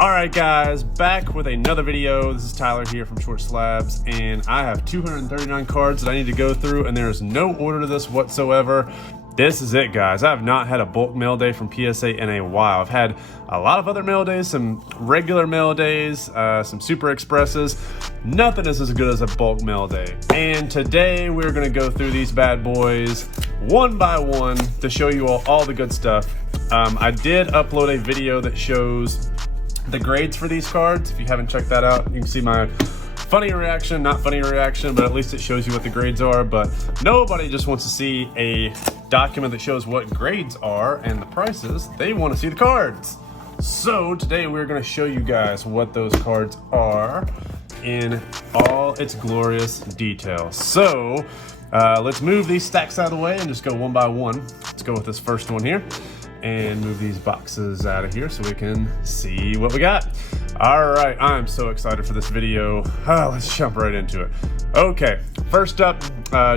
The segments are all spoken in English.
Alright guys, back with another video. This is Tyler here from SHORTSLABS, and I have 239 cards that I need to go through, and there is no order to this whatsoever. This is it, guys. I have not had a bulk mail day from PSA in a while. I've had a lot of other mail days, some regular mail days, some super expresses. Nothing is as good as a bulk mail day. And today we're gonna go through these bad boys one by one to show you all the good stuff. I did upload a video that shows the grades for these cards. If you haven't checked that out, you can see my funny reaction, not funny reaction, but at least it shows you what the grades are. But nobody just wants to see a document that shows what grades are and the prices. They want to see the cards. So today we're going to show you guys what those cards are in all its glorious detail. So let's move these stacks out of the way and just go one by one. Let's go with this first one here and move these boxes out of here so we can see what we got. All right, I'm so excited for this video. Let's jump right into it. Okay, first up,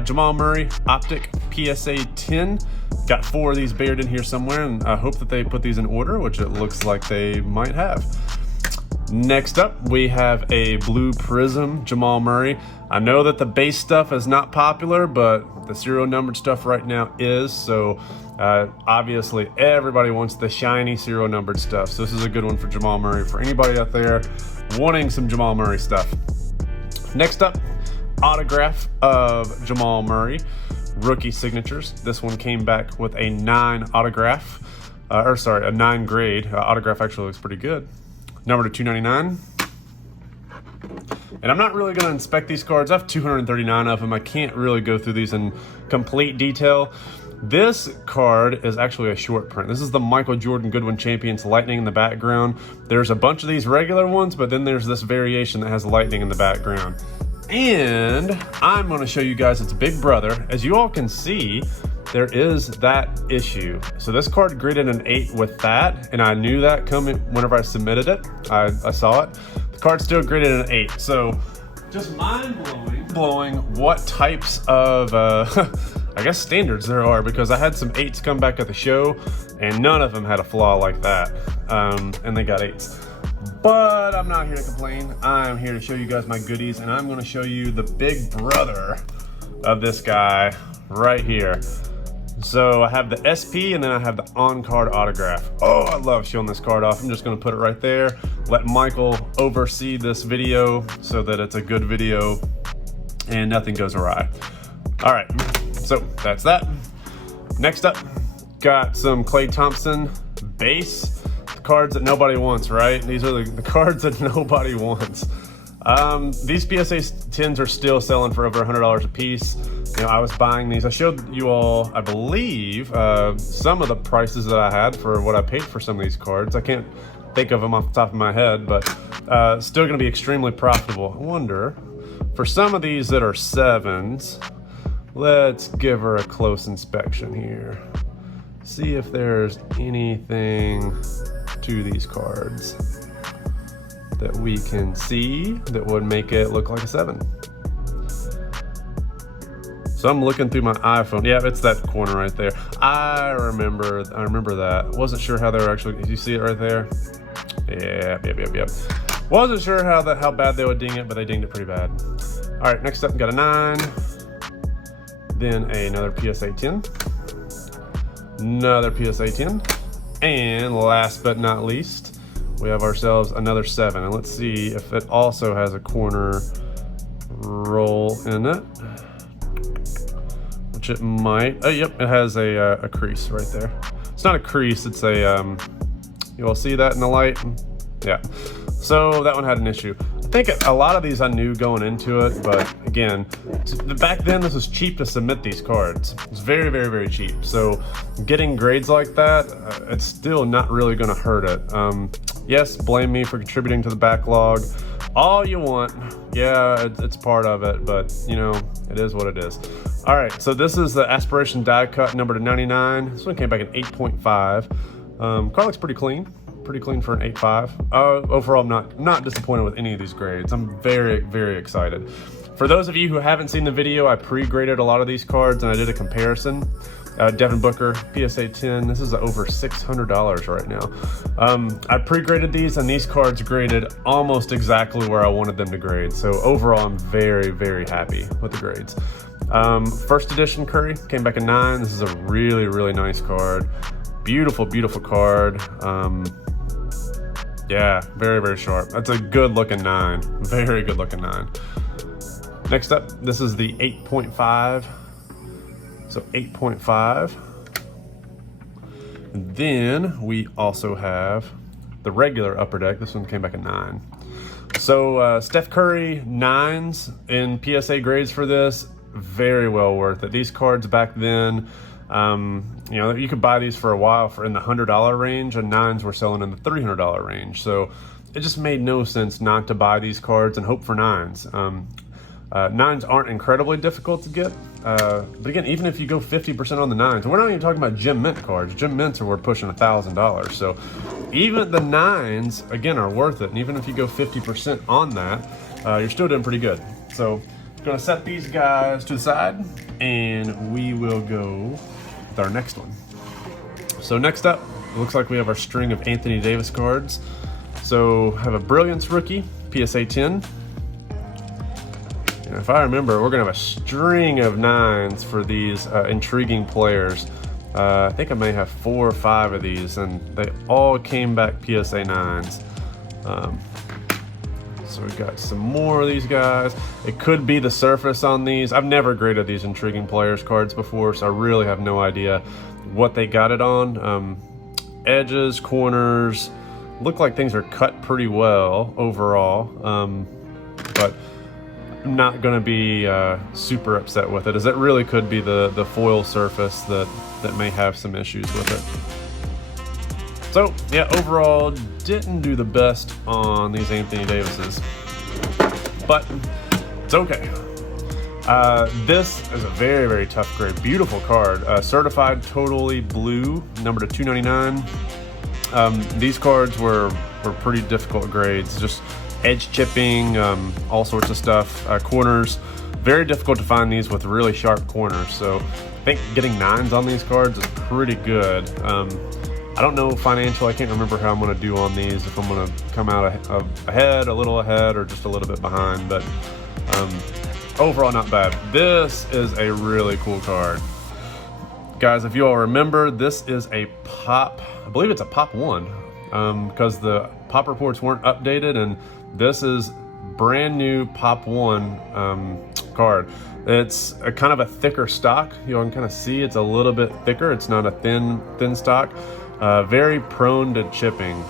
Jamal Murray Optic PSA 10. Got 4 of these buried in here somewhere, and I hope that they put these in order, which it looks like they might have. Next up, we have a Blue Prism Jamal Murray. I know that the base stuff is not popular, but the serial numbered stuff right now is, so obviously everybody wants the shiny serial numbered stuff. So this is a good one for Jamal Murray, for anybody out there wanting some Jamal Murray stuff. Next up, autograph of Jamal Murray, rookie signatures. This one came back with a 9 autograph, a 9 grade. Autograph actually looks pretty good. Number to 299. And I'm not really going to inspect these cards. I have 239 of them. I can't really go through these in complete detail. This card is actually a short print. This is the Michael Jordan Goodwin Champions Lightning in the background. There's a bunch of these regular ones, but then there's this variation that has lightning in the background. And I'm going to show you guys its big brother. As you all can see, there is that issue. So this card graded an 8 with that, and I knew that coming whenever I submitted it. I saw it. The card's still graded an 8. So just mind-blowing what types of I guess standards there are, because I had some 8s come back at the show and none of them had a flaw like that, and they got 8s. But I'm not here to complain. I'm here to show you guys my goodies, and I'm going to show you the big brother of this guy right here. So I have the SP, and then I have the on-card autograph. Oh, I love showing this card off. I'm just going to put it right there, let Michael oversee this video so that it's a good video and nothing goes awry. All right, so that's that. Next up, got some Klay Thompson base. The cards that nobody wants, right? These are the cards that nobody wants. These PSA 10s are still selling for over $100 a piece. You know, I was buying these. I showed you all, I believe, some of the prices that I had for what I paid for some of these cards. I can't think of them off the top of my head, but still going to be extremely profitable. I wonder, for some of these that are 7s, let's give her a close inspection here. See if there's anything to these cards that we can see that would make it look like a 7. So I'm looking through my iPhone. Yeah, it's that corner right there. I remember that. Wasn't sure how they were actually, did you see it right there? Yep. Wasn't sure how bad they would ding it, but they dinged it pretty bad. All right, next up, we got a 9. Then another PSA 10. Another PSA 10. And last but not least, we have ourselves another 7. And let's see if it also has a corner roll in it. Which it might. Oh, yep, it has a crease right there. It's not a crease, it's a, you all see that in the light? Yeah. So that one had an issue. I think a lot of these I knew going into it, but again, back then this was cheap to submit these cards. It's very, very, very cheap. So getting grades like that, it's still not really going to hurt it. Yes, blame me for contributing to the backlog all you want. Yeah, it's part of it, but you know, it is what it is. All right, so this is the Aspiration die cut number to 99. This one came back at 8.5. Card looks pretty clean. Pretty clean for an 8.5. Overall, I'm not disappointed with any of these grades. I'm very, very excited. For those of you who haven't seen the video, I pre-graded a lot of these cards and I did a comparison. Devin Booker, PSA 10. This is over $600 right now. I pre-graded these, and these cards graded almost exactly where I wanted them to grade. So overall, I'm very, very happy with the grades. First edition Curry came back a 9. This is a really, really nice card. Beautiful, beautiful card. Yeah, very, very sharp. That's a good looking 9. Very good looking 9. Next up, this is the 8.5. So 8.5. And then we also have the regular Upper Deck. This one came back a 9. So Steph Curry 9s in PSA grades for this. Very well worth it. These cards back then, you know, you could buy these for a while for in the $100 range, and 9s were selling in the $300 range. So it just made no sense not to buy these cards and hope for 9s. 9s aren't incredibly difficult to get, but again, even if you go 50% on the 9s, we're not even talking about Gem Mint cards. Gem Mints are worth pushing $1,000. So even the 9s, again, are worth it. And even if you go 50% on that, you're still doing pretty good. So I'm gonna set these guys to the side, and we will go with our next one. So next up, it looks like we have our string of Anthony Davis cards. So I have a Brilliance rookie, PSA 10. And if I remember, we're gonna have a string of 9s for these intriguing players. I think I may have 4 or 5 of these, and they all came back PSA 9s. So we've got some more of these guys. It could be the surface on these. I've never graded these intriguing players cards before, so I really have no idea what they got it on. Edges, corners, look like things are cut pretty well overall, but I'm not gonna be super upset with it, as it really could be the foil surface that may have some issues with it. So yeah, overall, didn't do the best on these Anthony Davises, but it's okay. This is a very, very tough grade. Beautiful card. Certified totally blue, number to 299. These cards were pretty difficult grades. Just edge chipping, all sorts of stuff. Corners, very difficult to find these with really sharp corners. So I think getting 9s on these cards is pretty good. I don't know financial, I can't remember how I'm gonna do on these, if I'm gonna come out ahead, a little ahead, or just a little bit behind, but overall not bad. This is a really cool card. Guys, if you all remember, this is a pop, I believe it's a pop 1, because the pop reports weren't updated, and this is brand new pop 1 card. It's a kind of a thicker stock. You can kind of see it's a little bit thicker. It's not a thin stock. Very prone to chipping.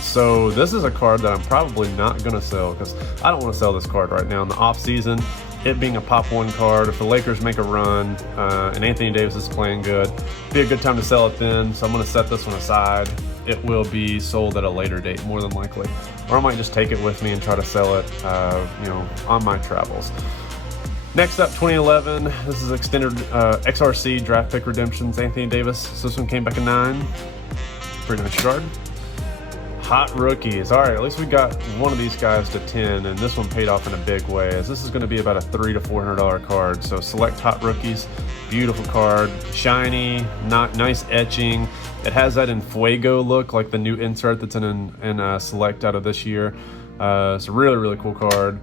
So this is a card that I'm probably not going to sell, because I don't want to sell this card right now in the off season. It being a pop 1 card, if the Lakers make a run and Anthony Davis is playing good, be a good time to sell it then. So I'm going to set this one aside. It will be sold at a later date, more than likely, or I might just take it with me and try to sell it, you know, on my travels. Next up, 2011. This is extended XRC draft pick redemptions, Anthony Davis. So this one came back a 9. Pretty nice card. Hot rookies. All right, at least we got one of these guys to 10, and this one paid off in a big way, as this is going to be about a $300 to $400 card. So select hot rookies. Beautiful card, shiny, nice etching. It has that Fuego look, like the new insert that's in select out of this year. It's a really, really cool card.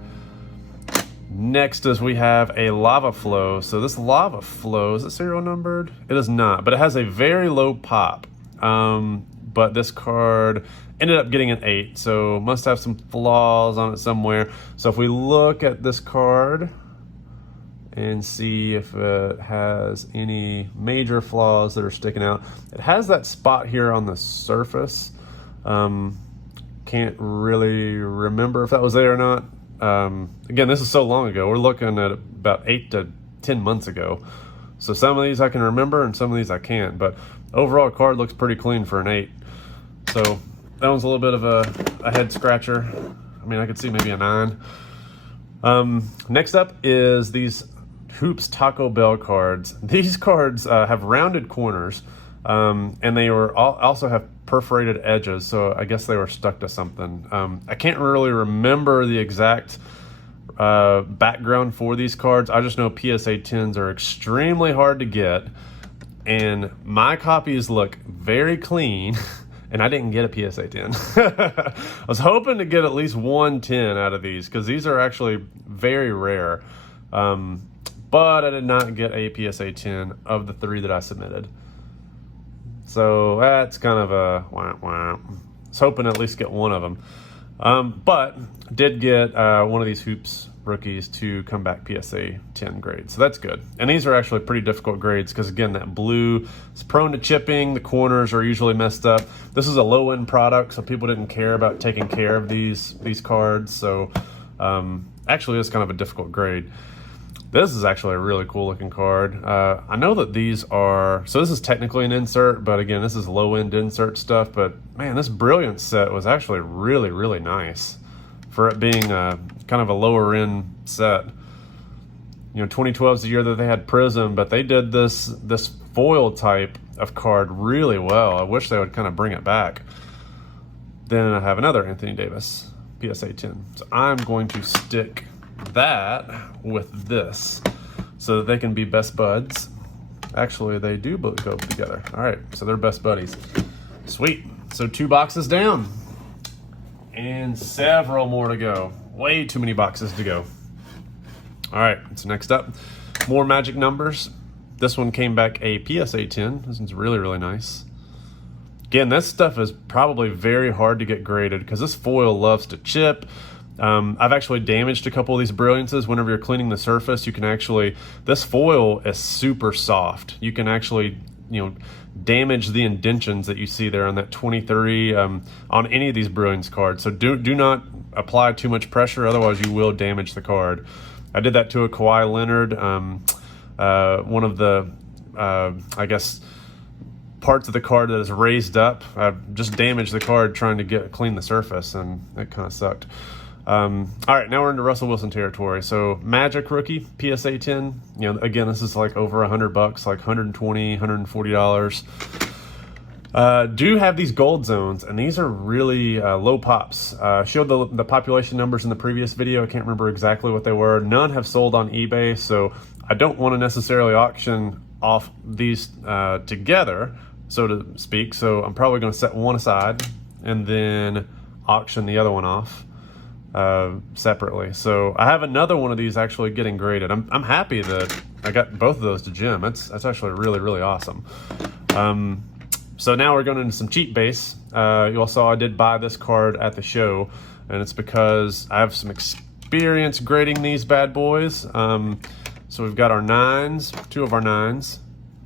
Next is we have a Lava Flow. So this Lava Flow, is it serial numbered? It is not, but it has a very low pop. But this card ended up getting an 8, so must have some flaws on it somewhere. So if we look at this card and see if it has any major flaws that are sticking out, it has that spot here on the surface. Can't really remember if that was there or not. Again, this is so long ago. We're looking at about 8 to 10 months ago. So some of these I can remember and some of these I can't, but overall card looks pretty clean for an 8. So that one's a little bit of a head scratcher. I mean, I could see maybe a 9. Next up is these Hoops Taco Bell cards. These cards have rounded corners, and they also have perforated edges, so I guess they were stuck to something. I can't really remember the exact background for these cards. I just know PSA 10s are extremely hard to get. and my copies look very clean. And I didn't get a PSA 10. I was hoping to get at least 110 out of these because these are actually very rare. But I did not get a PSA 10 of the 3 that I submitted. So that's kind of a wah, wah. I was hoping to at least get one of them. But did get one of these Hoops rookies to come back PSA 10 grade. So that's good. And these are actually pretty difficult grades because, again, that blue is prone to chipping. The corners are usually messed up. This is a low-end product, so people didn't care about taking care of these cards. So actually, it's kind of a difficult grade. This is actually a really cool looking card. I know that these are, so this is technically an insert, but again, this is low-end insert stuff. But man, this Brilliance set was actually really, really nice for it being kind of a lower end set. 2012 is the year that they had Prism, but they did this foil type of card really well. I wish they would kind of bring it back. Then I have another Anthony Davis PSA 10. So I'm going to stick that with this so that they can be best buds. Actually, they do go together. All right, so they're best buddies. Sweet. So 2 boxes down and several more to go. Way too many boxes to go. All right, so next up, more Magic numbers. This one came back a PSA 10. This one's really, really nice. Again, this stuff is probably very hard to get graded because this foil loves to chip. I've actually damaged a couple of these Brilliances. Whenever you're cleaning the surface, you can actually, this foil is super soft. You can actually, damage the indentions that you see there on that 23 on any of these Brilliance cards. So do not apply too much pressure, otherwise you will damage the card. I did that to a Kawhi Leonard. One of the, I guess, parts of the card that is raised up. I just damaged the card trying to clean the surface, and it kind of sucked. All right, now we're into Russell Wilson territory. So Magic rookie, PSA 10. Again, this is like over $100, like $120, $140. Do have these gold zones, and these are really low pops. Showed the population numbers in the previous video. I can't remember exactly what they were. None have sold on eBay, so I don't want to necessarily auction off these together, so to speak. So I'm probably going to set one aside and then auction the other one off separately. So I have another one of these actually getting graded. I'm happy that I got both of those to Jim. That's actually really, really awesome. So now we're going into some cheap base. You all saw I did buy this card at the show, and it's because I have some experience grading these bad boys. So we've got our 9s, 2 of our 9s,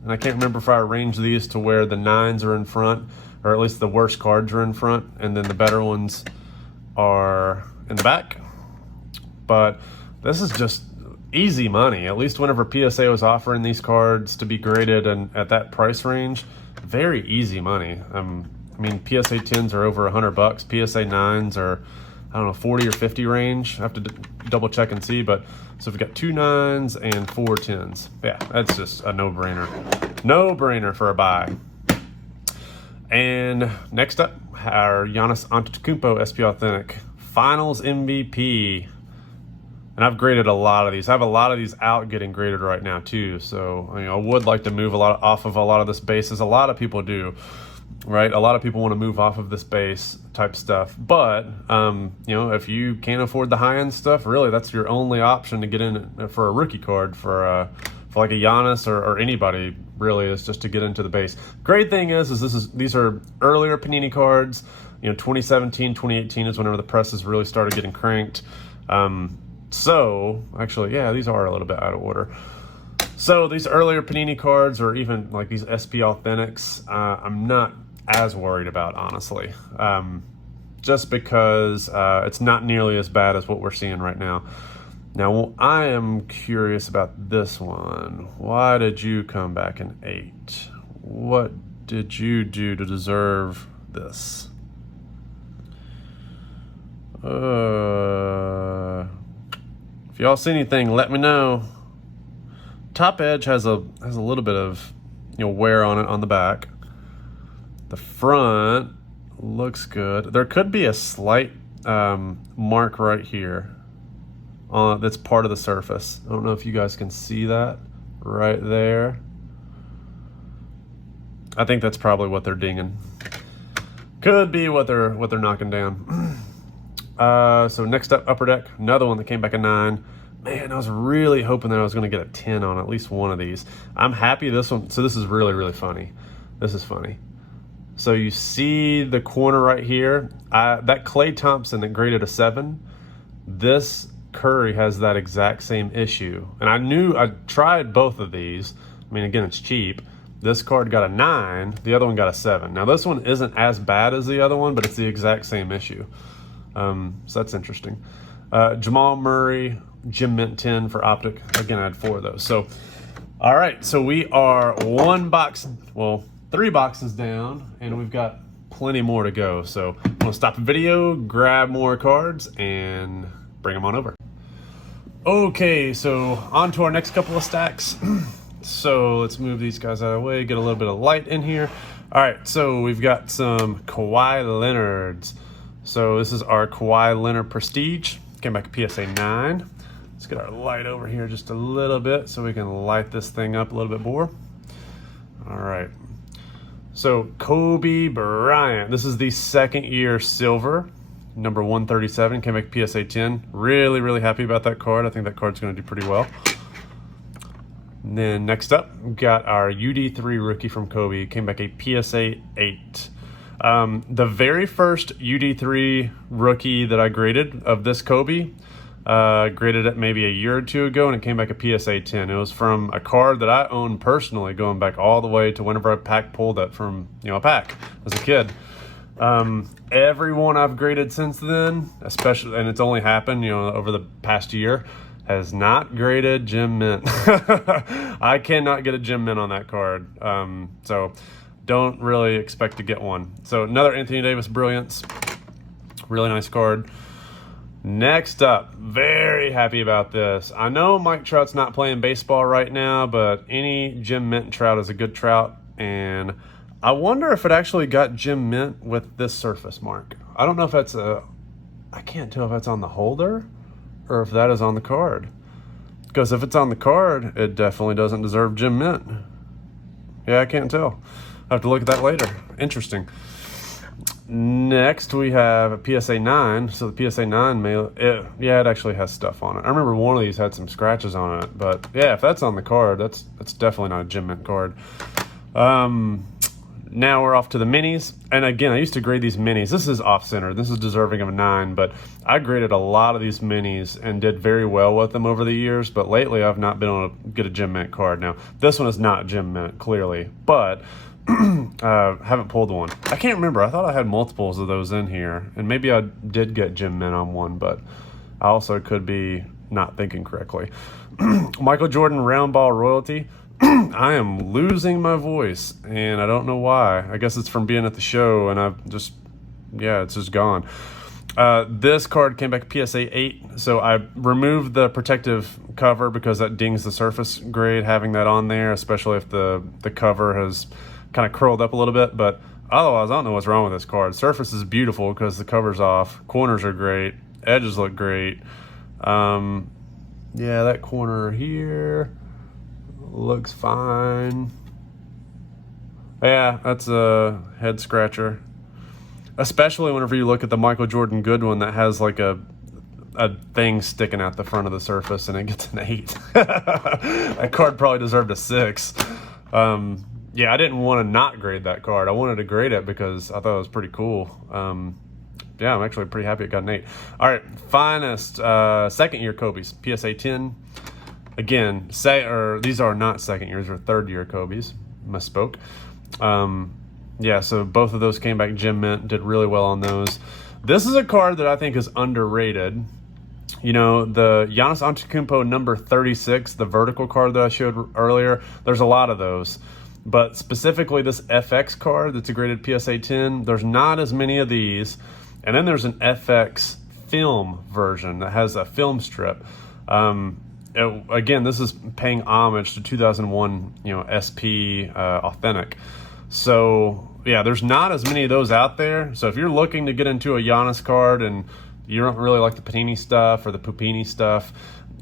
and I can't remember if I arranged these to where the 9s are in front, or at least the worst cards are in front, and then the better ones are in the back. But this is just easy money. At least whenever PSA was offering these cards to be graded and at that price range, very easy money. I mean, PSA 10s are over $100. PSA 9s are, I don't know, 40 or 50 range. I have to double check and see. But so we've got 2 9s and 4 10s. Yeah, that's just a no-brainer. No-brainer for a buy. And next up, our Giannis Antetokounmpo SP Authentic Finals MVP. And I've graded a lot of these. I have a lot of these out getting graded right now too. So I would like to move off of a lot of this base, as a lot of people do, right? A lot of people want to move off of this base type stuff. But if you can't afford the high end stuff, really that's your only option to get in for a rookie card for like a Giannis or anybody, really, is just to get into the base. Great thing is these are earlier Panini cards. 2017, 2018 is whenever the presses really started getting cranked. So actually, yeah, these are a little bit out of order. So these earlier Panini cards, or even like these SP Authentics, I'm not as worried about, honestly. Just because it's not nearly as bad as what we're seeing right now. Now, I am curious about this one. Why did you come back in 8? What did you do to deserve this? If y'all see anything, let me know. Top edge has a little bit of wear on it on the back. The front looks good. There could be a slight mark right here that's part of the surface. I don't know if you guys can see that right there. I think that's probably what they're dinging. Could be what they're knocking down. So next up, Upper Deck, another one that came back a 9. Man, I was really hoping that I was going to get a 10 on at least one of these. I'm happy this one. So this is really, really funny. This is funny. So you see the corner right here. That Klay Thompson that graded a 7. This Curry has that exact same issue. And I tried both of these. I mean, again, it's cheap. This card got a 9. The other one got a 7. Now this one isn't as bad as the other one, but it's the exact same issue. So that's interesting. Jamal Murray, Gem Mint 10 for Optic. Again, I had 4 of those. So, all right. So we are 3 boxes down, and we've got plenty more to go. So I'm going to stop the video, grab more cards, and bring them on over. Okay, so on to our next couple of stacks. So let's move these guys out of the way, get a little bit of light in here. All right, so we've got some Kawhi Leonards. So this is our Kawhi Leonard Prestige. Came back a PSA 9. Let's get our light over here just a little bit so we can light this thing up a little bit more. All right. So Kobe Bryant. This is the second year silver, number 137. Came back PSA 10. Really, really happy about that card. I think that card's going to do pretty well. And then next up, we've got our UD3 rookie from Kobe. Came back a PSA 8. The very first UD3 rookie that I graded of this Kobe, graded it maybe a year or two ago, and it came back a PSA 10. It was from a card that I owned personally, going back all the way to whenever a pack pulled it from, a pack as a kid. Everyone I've graded since then, especially, and it's only happened, over the past year, has not graded Gem Mint. I cannot get a Gem Mint on that card. So don't really expect to get one. So another Anthony Davis Brilliance. Really nice card. Next up, very happy about this. I know Mike Trout's not playing baseball right now, but any Gem Mint Trout is a good Trout. And I wonder if it actually got Gem Mint with this surface mark. I don't know if that's I can't tell if that's on the holder or if that is on the card. Because if it's on the card, it definitely doesn't deserve Gem Mint. Yeah, I can't tell. I have to look at that later. Interesting. Next, we have a PSA 9. So the PSA 9 it actually has stuff on it. I remember one of these had some scratches on it, but yeah, if that's on the card, that's definitely not a Gem Mint card. Now we're off to the minis. And again, I used to grade these minis. This is off-center. This is deserving of a 9, but I graded a lot of these minis and did very well with them over the years, but lately I've not been able to get a Gem Mint card. Now, this one is not Gem Mint, clearly, but haven't pulled one. I can't remember. I thought I had multiples of those in here, and maybe I did get Gem Mint on one, but I also could be not thinking correctly. Michael Jordan Round Ball Royalty. I am losing my voice, and I don't know why. I guess it's from being at the show, and it's just gone. This card came back PSA 8, so I removed the protective cover because that dings the surface grade, having that on there, especially if the cover has kind of curled up a little bit. But otherwise, I don't know what's wrong with this card. Surface is beautiful because the cover's off. Corners are great. Edges look great. That corner here looks fine. Yeah, that's a head scratcher. Especially whenever you look at the Michael Jordan good one that has like a thing sticking out the front of the surface and it gets an 8. That card probably deserved a 6. I didn't want to not grade that card. I wanted to grade it because I thought it was pretty cool. I'm actually pretty happy it got an 8. All right, finest second year Kobe's, PSA 10. Again, these are not second years, or third year Kobe's. Misspoke. So both of those came back Gem Mint, did really well on those. This is a card that I think is underrated. The Giannis Antetokounmpo number 36, the vertical card that I showed earlier, there's a lot of those. But specifically this FX card that's a graded PSA 10, there's not as many of these. And then there's an FX film version that has a film strip. Again, this is paying homage to 2001, SP Authentic. So, there's not as many of those out there. So if you're looking to get into a Giannis card and you don't really like the Panini stuff or the Pupini stuff,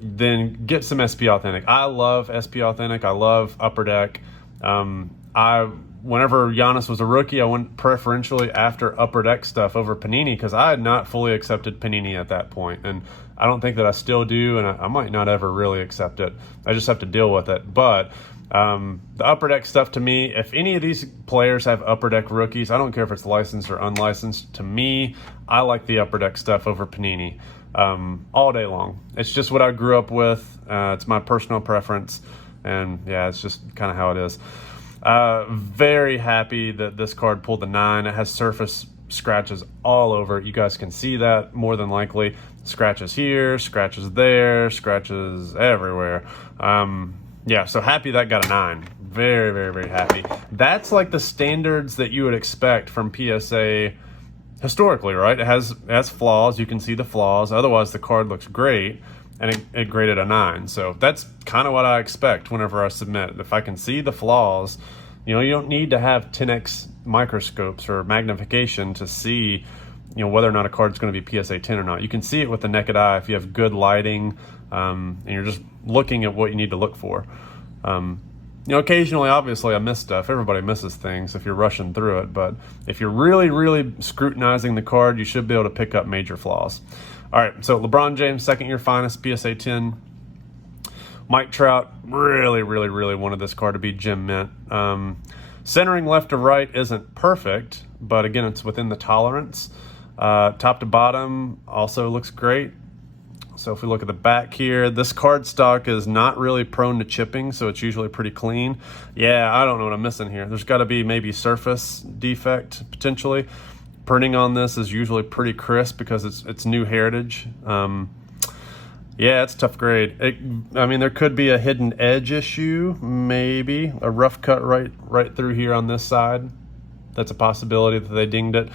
then get some SP Authentic. I love SP Authentic. I love Upper Deck. I whenever Giannis was a rookie, I went preferentially after Upper Deck stuff over Panini because I had not fully accepted Panini at that point. And I don't think that I still do, and I might not ever really accept it. I just have to deal with it. But the Upper Deck stuff, to me, if any of these players have Upper Deck rookies, I don't care if it's licensed or unlicensed. To me, I like the Upper Deck stuff over Panini all day long. It's just what I grew up with. It's my personal preference. And yeah, it's just kind of how it is. Very happy that this card pulled the 9. It has surface scratches all over it. You guys can see that more than likely. Scratches here, scratches there, scratches everywhere. Yeah, so happy that got a 9. Very, very, very happy. That's like the standards that you would expect from PSA historically, right? It has flaws. You can see the flaws. Otherwise, the card looks great, and it graded a 9. So that's kind of what I expect whenever I submit. If I can see the flaws, you don't need to have 10x microscopes or magnification to see, whether or not a card's going to be PSA 10 or not. You can see it with the naked eye if you have good lighting, and you're just looking at what you need to look for. Occasionally, obviously, I miss stuff. Everybody misses things if you're rushing through it. But if you're really, really scrutinizing the card, you should be able to pick up major flaws. All right, so LeBron James, second-year finest, PSA 10. Mike Trout, really, really, really wanted this card to be gem mint. Centering left to right isn't perfect, but again, it's within the tolerance. Top to bottom also looks great. So if we look at the back here, this card stock is not really prone to chipping, so it's usually pretty clean. Yeah, I don't know what I'm missing here. There's got to be maybe surface defect, potentially. Printing on this is usually pretty crisp because it's new heritage. Yeah, it's tough grade. There could be a hidden edge issue, maybe. A rough cut right through here on this side. That's a possibility that they dinged it.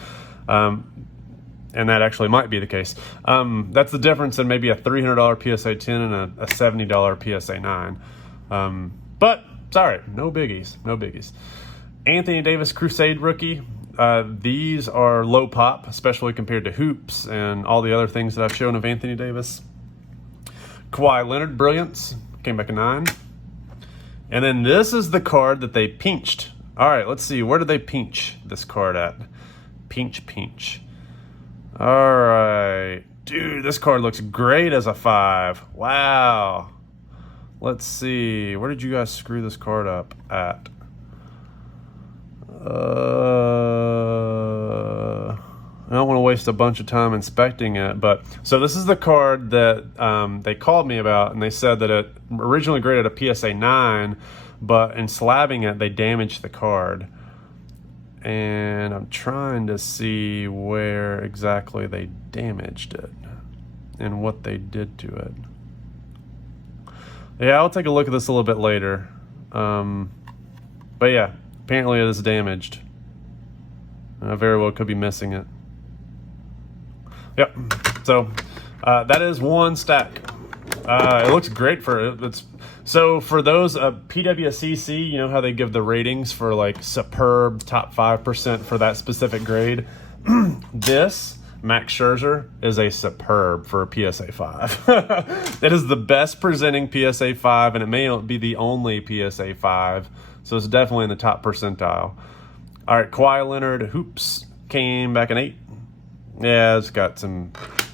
And that actually might be the case. That's the difference in maybe a $300 PSA 10 and a $70 PSA 9. But, sorry, no biggies. Anthony Davis Crusade rookie. These are low pop, especially compared to hoops and all the other things that I've shown of Anthony Davis. Kawhi Leonard Brilliance came back a 9. And then this is the card that they pinched. All right, let's see. Where did they pinch this card at? Pinch. All right. Dude, this card looks great as a 5. Wow. Let's see. Where did you guys screw this card up at? I don't want to waste a bunch of time inspecting it, but so this is the card that they called me about, and they said that it originally graded a PSA 9, but in slabbing it, they damaged the card. And I'm trying to see where exactly they damaged it and what they did to it. Yeah, I'll take a look at this a little bit later. But yeah, apparently it is damaged. I very well could be missing it. Yep. So that is one stack. It looks great for it. So for those PWCC, you know how they give the ratings for like superb top 5% for that specific grade. This Max Scherzer is a superb for a PSA 5. It is the best presenting PSA 5, and it may be the only PSA 5. So it's definitely in the top percentile. All right, Kawhi Leonard Hoops came back an 8. Yeah, it's got some.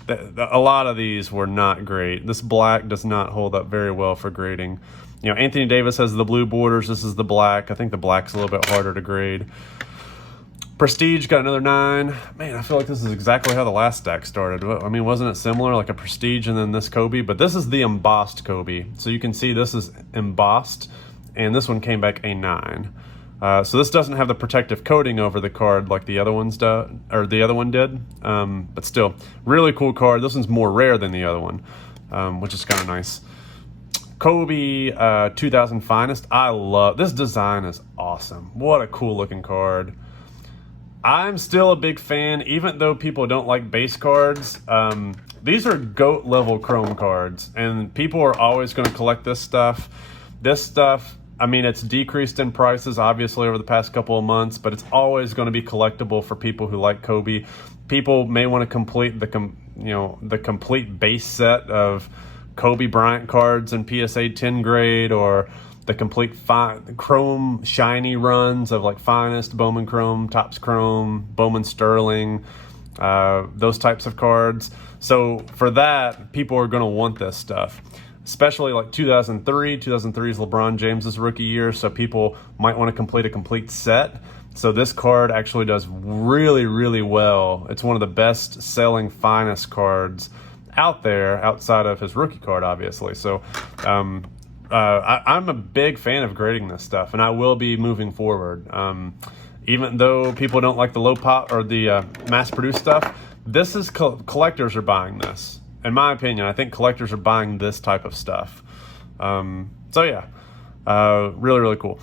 A lot of these were not great. This black does not hold up very well for grading. Anthony Davis has the blue borders. This is the black. I think the black's a little bit harder to grade. Prestige got another 9. Man, I feel like this is exactly how the last stack started. Wasn't it similar, like a Prestige and then this Kobe? But this is the embossed Kobe. So you can see this is embossed, and this one came back a 9. So this doesn't have the protective coating over the card like the other ones do, or the other one did. But still, really cool card. This one's more rare than the other one, which is kind of nice. Kobe 2000 Finest. I love this design. Is awesome. What a cool looking card. I'm still a big fan, even though people don't like base cards. These are GOAT level chrome cards, and people are always going to collect this stuff. This stuff, it's decreased in prices, obviously, over the past couple of months, but it's always going to be collectible for people who like Kobe. People may want to complete the complete base set of Kobe Bryant cards in PSA 10 grade, or the complete chrome shiny runs of like Finest, Bowman Chrome, Topps Chrome, Bowman Sterling, those types of cards. So for that, people are going to want this stuff, especially like 2003. 2003 is LeBron James's rookie year, so people might want to complete a complete set. So this card actually does really, really well. It's one of the best selling Finest cards out there outside of his rookie card, obviously. So I'm a big fan of grading this stuff, and I will be moving forward. Even though people don't like the low pop or the mass-produced stuff, this is collectors are buying this. In my opinion, I think collectors are buying this type of stuff. So yeah, really, really cool.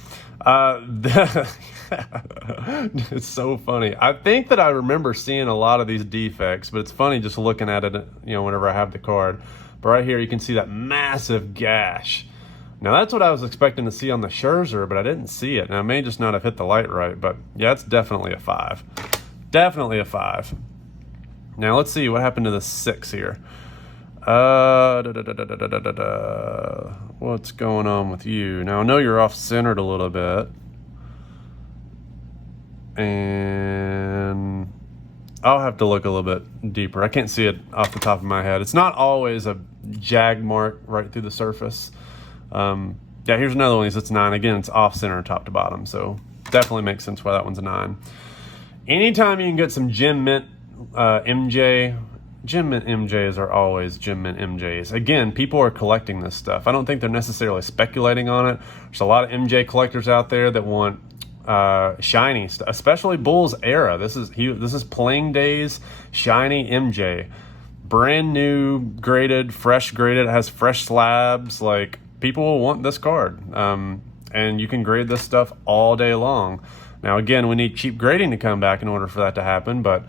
It's so funny. I think that I remember seeing a lot of these defects, but it's funny just looking at it, whenever I have the card. But right here, you can see that massive gash. Now that's what I was expecting to see on the Scherzer, but I didn't see it. Now I may just not have hit the light right, but yeah, it's definitely a 5. Definitely a 5. Now let's see what happened to the 6 here. What's going on with you? Now I know you're off centered a little bit, and I'll have to look a little bit deeper. I can't see it off the top of my head. It's not always a jag mark right through the surface. Yeah, here's another one. It's 9. Again, it's off center top to bottom, so definitely makes sense why that one's a 9. Anytime you can get some Gem Mint MJ, Gem Mint MJs are always Gem Mint MJs. Again, people are collecting this stuff. I don't think they're necessarily speculating on it. There's a lot of MJ collectors out there that want shiny stuff, especially Bulls era. This is playing days shiny MJ, brand new graded, fresh graded. It has fresh slabs. Like, people will want this card, and you can grade this stuff all day long. Now again, we need cheap grading to come back in order for that to happen, but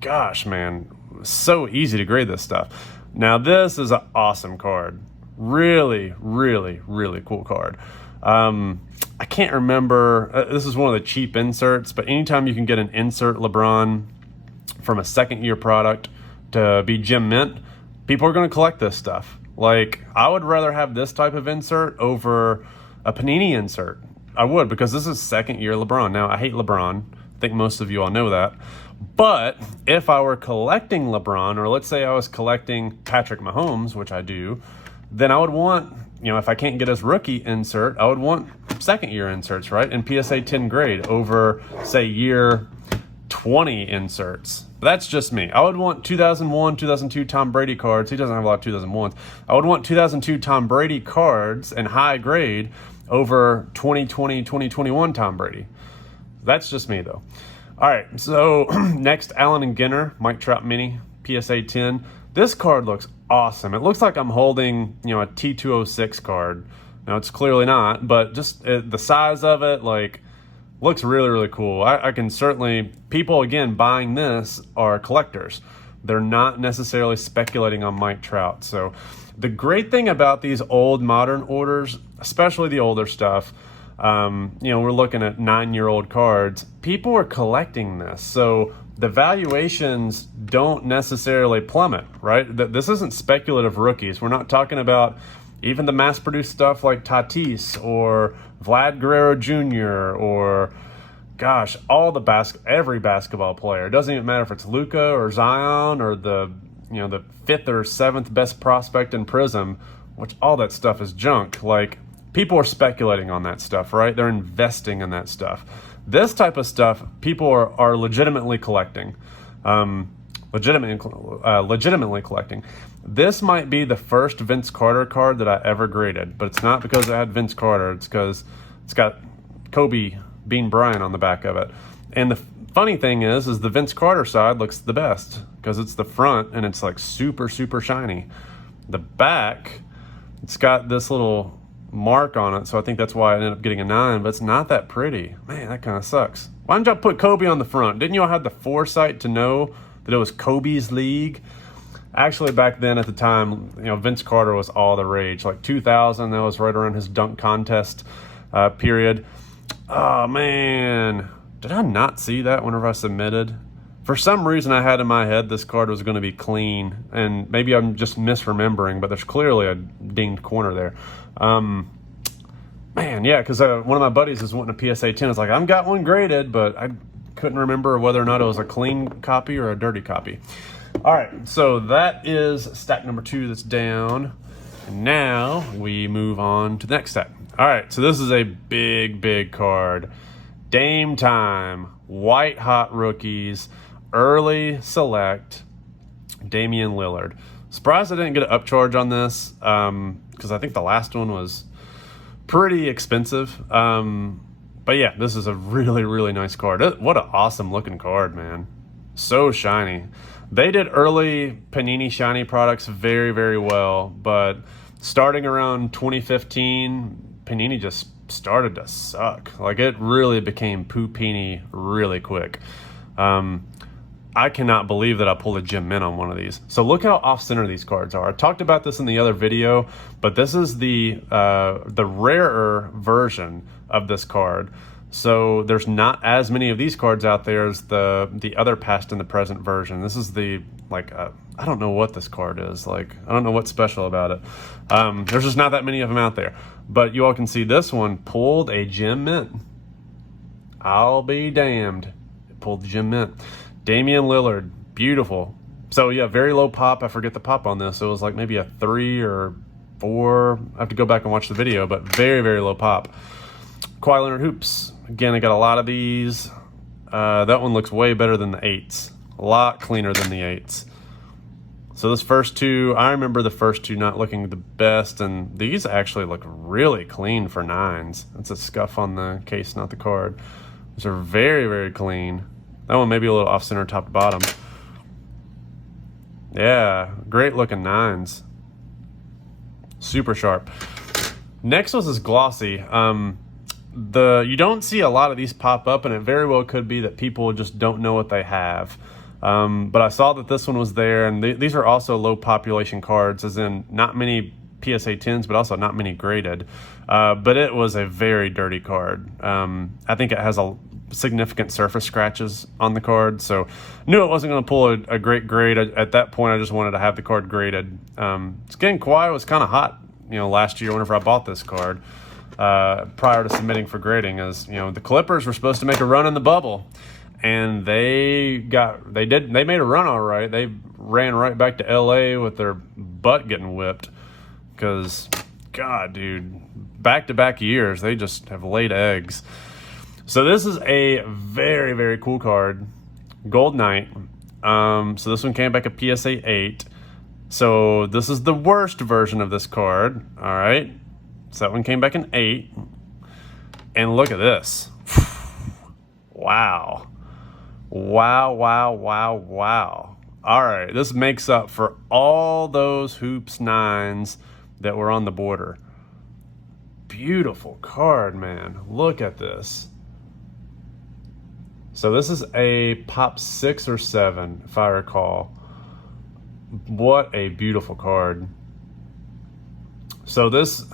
gosh, man, so easy to grade this stuff. Now this is an awesome card. Really, really, really cool card. I can't remember, this is one of the cheap inserts, but anytime you can get an insert LeBron from a second year product to be Gem Mint, people are going to collect this stuff. Like, I would rather have this type of insert over a Panini insert. I would, because this is second year LeBron. Now, I hate LeBron. I think most of you all know that. But if I were collecting LeBron, or let's say I was collecting Patrick Mahomes, which I do, then I would want, if I can't get his rookie insert, I would want second year inserts, right? And PSA 10 grade over, say, year 20 inserts. That's just me. I would want 2001, 2002 Tom Brady cards. He doesn't have a lot of 2001s. I would want 2002 Tom Brady cards and high grade over 2020, 2021 Tom Brady. That's just me, though. All right, so next, Allen and Ginter, Mike Trout Mini, PSA 10. This card looks awesome. It looks like I'm holding, a T206 card. Now, it's clearly not, but just the size of it, looks really, really cool. I can certainly, people, again, buying this are collectors. They're not necessarily speculating on Mike Trout. So the great thing about these old modern orders, especially the older stuff, we're looking at 9-year-old cards. People are collecting this. So the valuations don't necessarily plummet, right? This isn't speculative rookies. We're not talking about even the mass-produced stuff like Tatis or Vlad Guerrero Jr. or, gosh, every basketball player. It doesn't even matter if it's Luka or Zion or the 5th or 7th best prospect in Prism, which all that stuff is junk. Like, people are speculating on that stuff, right? They're investing in that stuff. This type of stuff, people are legitimately collecting. Legitimately collecting. This might be the first Vince Carter card that I ever graded, but it's not because I had Vince Carter. It's because it's got Kobe Bean Bryant on the back of it. And the funny thing is the Vince Carter side looks the best because it's the front and it's like super, super shiny. The back, it's got this little mark on it, so I think that's why I ended up getting a 9, but it's not that pretty. Man, that kind of sucks. Why didn't y'all put Kobe on the front? Didn't y'all have the foresight to know that it was Kobe's league? Actually, back then at the time, Vince Carter was all the rage. Like 2000, that was right around his dunk contest period. Oh, man. Did I not see that whenever I submitted? For some reason, I had in my head this card was going to be clean, and maybe I'm just misremembering, but there's clearly a dinged corner there. Man, yeah, because one of my buddies is wanting a PSA 10. I was like, I've got one graded, but I couldn't remember whether or not it was a clean copy or a dirty copy. All right, so that is stack number 2 that's down. And now we move on to the next stack. All right, so this is a big card. Dame time, white hot rookies, early select, Damian Lillard. Surprised I didn't get an upcharge on this because I think the last one was pretty expensive. But yeah, this is a really nice card. What an awesome looking card, man. So shiny. They did early Panini shiny products very well, but starting around 2015, Panini just started to suck. Like, it really became poopini really quick. I cannot believe that I pulled a gem mint on one of these. So look how off-center these cards are. I talked about this in the other video, but this is the rarer version of this card. So there's not as many of these cards out there as the other past and the present version. This is the, like, I don't know what this card is. Like, I don't know what's special about it. There's just not that many of them out there. But you all can see this one pulled a gem mint. I'll be damned. It pulled the gem mint. Damian Lillard, beautiful. So yeah, very low pop. I forget the pop on this. So it was like maybe a 3 or 4. I have to go back and watch the video, but very low pop. Kawhi Leonard hoops. Again, I got a lot of these. That one looks way better than the 8s. A lot cleaner than the 8s. So this first 2, I remember the first 2 not looking the best, and these actually look really clean for 9s. That's a scuff on the case, not the card. These are very clean. That one may be a little off-center top to bottom. Yeah, great looking 9s. Super sharp. Next was this glossy. You don't see a lot of these pop up, and it very well could be that people just don't know what they have. But I saw that this one was there, and these are also low population cards, as in not many PSA 10s, but also not many graded. But it was a very dirty card. I think it has a significant surface scratches on the card, so knew it wasn't going to pull a great grade. At that point, I just wanted to have the card graded. Again, Kawhi was kind of hot, last year whenever I bought this card. Prior to submitting for grading, as the Clippers were supposed to make a run in the bubble, and they made a run all right. They ran right back to LA with their butt getting whipped because, God, dude, back-to-back years they just have laid eggs. So this is a very cool card, Gold Knight. So this one came back a PSA 8. So this is the worst version of this card. All right. So that one came back an 8. And look at this. Wow. All right. This makes up for all those hoops 9s that were on the border. Beautiful card, man. Look at this. So this is a pop 6 or 7, if I recall. What a beautiful card. So this,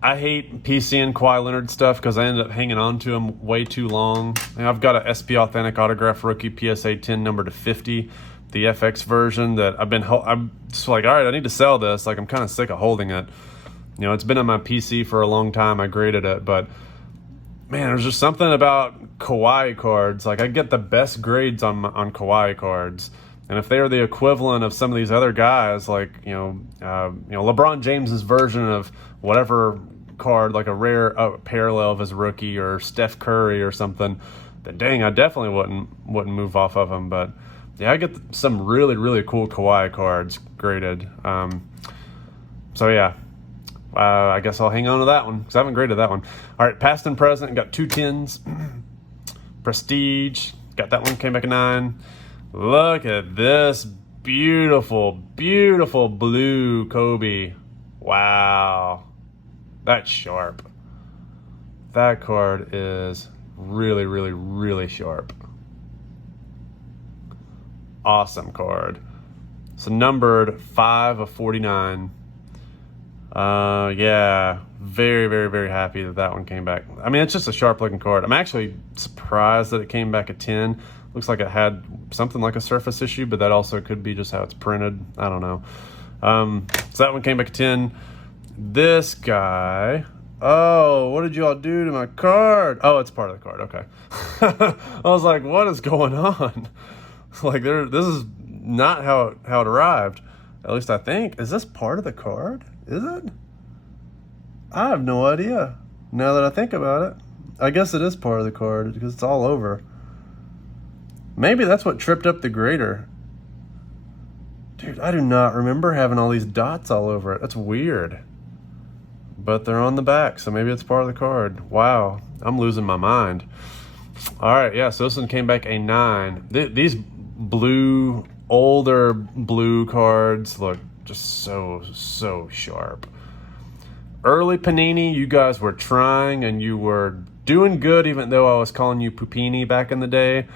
I hate PC and Kawhi Leonard stuff because I ended up hanging on to him way too long. And I've got a SP Authentic Autograph Rookie PSA 10 number to 50, the FX version that I'm just like, all right, I need to sell this. Like, I'm kind of sick of holding it. It's been on my PC for a long time. I graded it, but man, there's just something about Kawhi cards. Like, I get the best grades on Kawhi cards. And if they are the equivalent of some of these other guys, like, LeBron James's version of whatever card, like a rare parallel of his rookie, or Steph Curry or something, then dang, I definitely wouldn't move off of him. But yeah, I get some really cool Kawhi cards graded. So yeah. I guess I'll hang on to that one because I haven't graded that one. All right, past and present, got 2 10s. Prestige, got that one, came back a 9. Look at this beautiful blue Kobe. Wow, that's sharp. That card is really sharp. Awesome card. So numbered 5 of 49. Yeah, very happy that one came back. I mean, it's just a sharp looking card. I'm actually surprised that it came back a 10. Looks like it had something like a surface issue, but that also could be just how it's printed. I don't know. So that one came back a 10. This guy, Oh, what did y'all do to my card? Oh, it's part of the card. Okay. I was like, what is going on? Like, this is not how it arrived. At least I think. Is this part of the card? Is it? I have no idea. Now that I think about it, I guess it is part of the card because it's all over. Maybe that's what tripped up the grader. Dude, I do not remember having all these dots all over it. That's weird. But they're on the back, so maybe it's part of the card. Wow, I'm losing my mind. All right, yeah, so this one came back a 9. These blue, older blue cards look just so sharp. Early Panini, you guys were trying and you were doing good, even though I was calling you Poopini back in the day.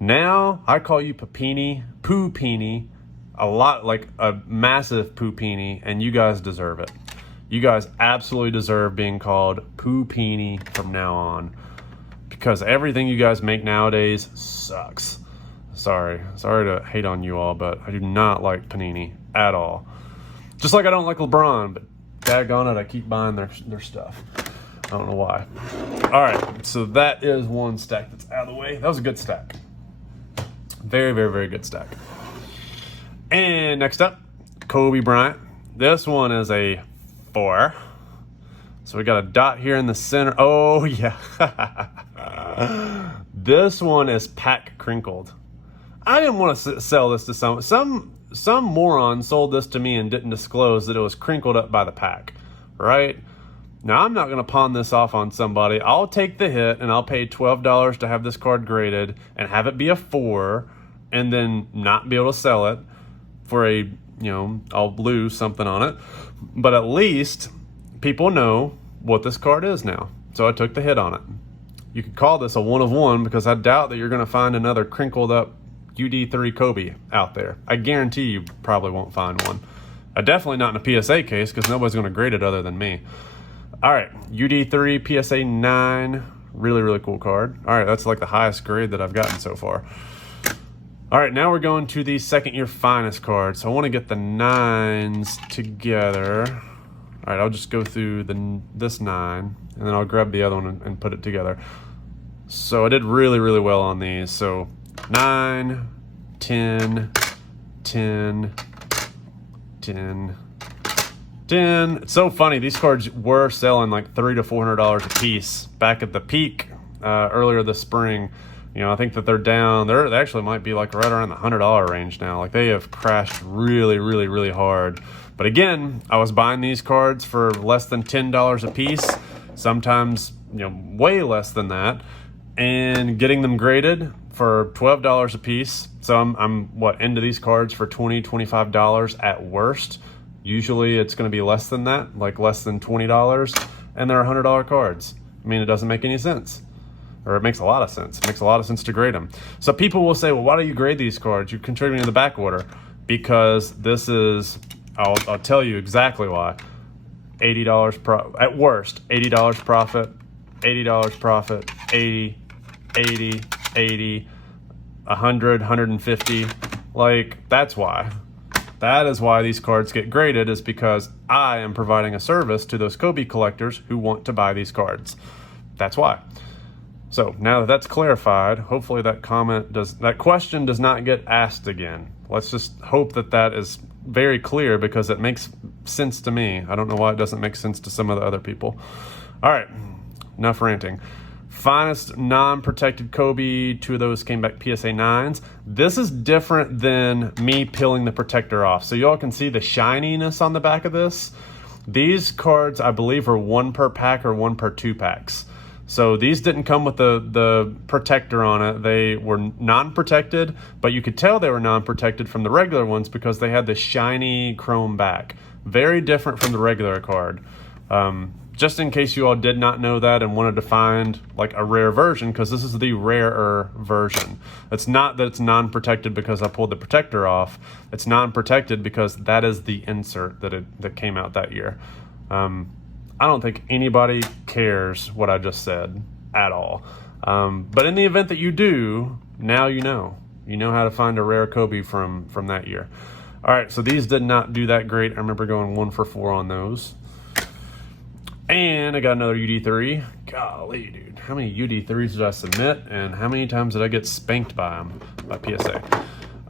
Now, I call you Poopini, a lot, like a massive Poopini, and you guys deserve it. You guys absolutely deserve being called Poopini from now on, because everything you guys make nowadays sucks. Sorry to hate on you all, but I do not like Panini at all. Just like I don't like LeBron, but daggone it, I keep buying their stuff. I don't know why. All right, so that is one stack that's out of the way. That was a good stack. Very good stack. And next up, Kobe Bryant. This one is a 4. So we got a dot here in the center. Oh yeah. This one is pack crinkled. I didn't want to sell this to some moron sold this to me and didn't disclose that it was crinkled up by the pack, right? Now I'm not going to pawn this off on somebody. I'll take the hit and I'll pay $12 to have this card graded and have it be a 4 and then not be able to sell it for a, I'll lose something on it. But at least people know what this card is now. So I took the hit on it. You could call this a 1 of 1 because I doubt that you're going to find another crinkled up UD3 Kobe out there. I guarantee you probably won't find one. Definitely not in a PSA case because nobody's going to grade it other than me. All right, UD3 PSA 9. Really cool card. All right, that's like the highest grade that I've gotten so far. All right, now we're going to the second year finest card. So I want to get the 9s together. All right, I'll just go through this 9, and then I'll grab the other one and put it together. So I did really well on these. So 9, 10, 10, 10, 10. It's so funny. These cards were selling like $300 to $400 a piece back at the peak earlier this spring. I think that they're down. They actually might be like right around the $100 range now. Like they have crashed really hard. But again, I was buying these cards for less than $10 a piece, sometimes way less than that, and getting them graded for $12 a piece. So I'm into these cards for $20, $25 at worst. Usually it's going to be less than that, like less than $20, and they're $100 cards. I mean, it doesn't make any sense. Or it makes a lot of sense. It makes a lot of sense to grade them. So people will say, well, why do you grade these cards? You're contributing to the back order. Because this is, I'll tell you exactly why. $80 at worst, $80 profit, $80 profit, 80, 100, 150. Like, that's why. That is why these cards get graded, is because I am providing a service to those Kobe collectors who want to buy these cards. That's why. So now that that's clarified, hopefully that question does not get asked again. Let's just hope that is very clear because it makes sense to me. I don't know why it doesn't make sense to some of the other people. All right, enough ranting. Finest non-protected Kobe, 2 of those came back PSA 9s. This is different than me peeling the protector off. So y'all can see the shininess on the back of this. These cards, I believe, are 1 per pack or 1 per 2 packs. So these didn't come with the protector on it. They were non-protected, but you could tell they were non-protected from the regular ones because they had the shiny chrome back. Very different from the regular card. Just in case you all did not know that and wanted to find like a rare version, because this is the rarer version. It's not that it's non-protected because I pulled the protector off. It's non-protected because that is the insert that came out that year. I don't think anybody cares what I just said at all. But in the event that you do, now you know. You know how to find a rare Kobe from that year. All right, so these did not do that great. I remember going 1 for 4 on those. And I got another UD3. Golly, dude. How many UD3s did I submit? And how many times did I get spanked by them, by PSA?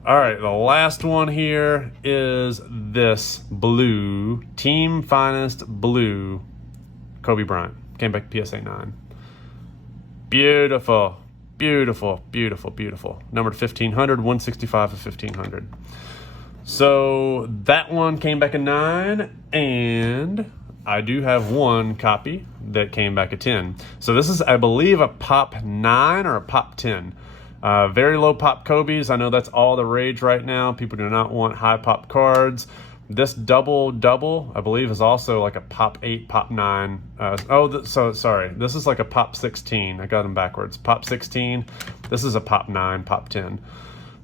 All right, the last one here is this blue, Team Finest Blue, Kobe Bryant. Came back PSA 9. Beautiful, beautiful, beautiful, beautiful. Numbered 1500, 165 of 1500. So that one came back a 9, and I do have one copy that came back a 10. So this is, I believe, a pop 9 or a pop 10. Very low pop Kobe's. I know that's all the rage right now. People do not want high pop cards. This double, I believe, is also like a pop 8, pop 9. Sorry. This is like a pop 16. I got them backwards. Pop 16. This is a pop 9, pop 10.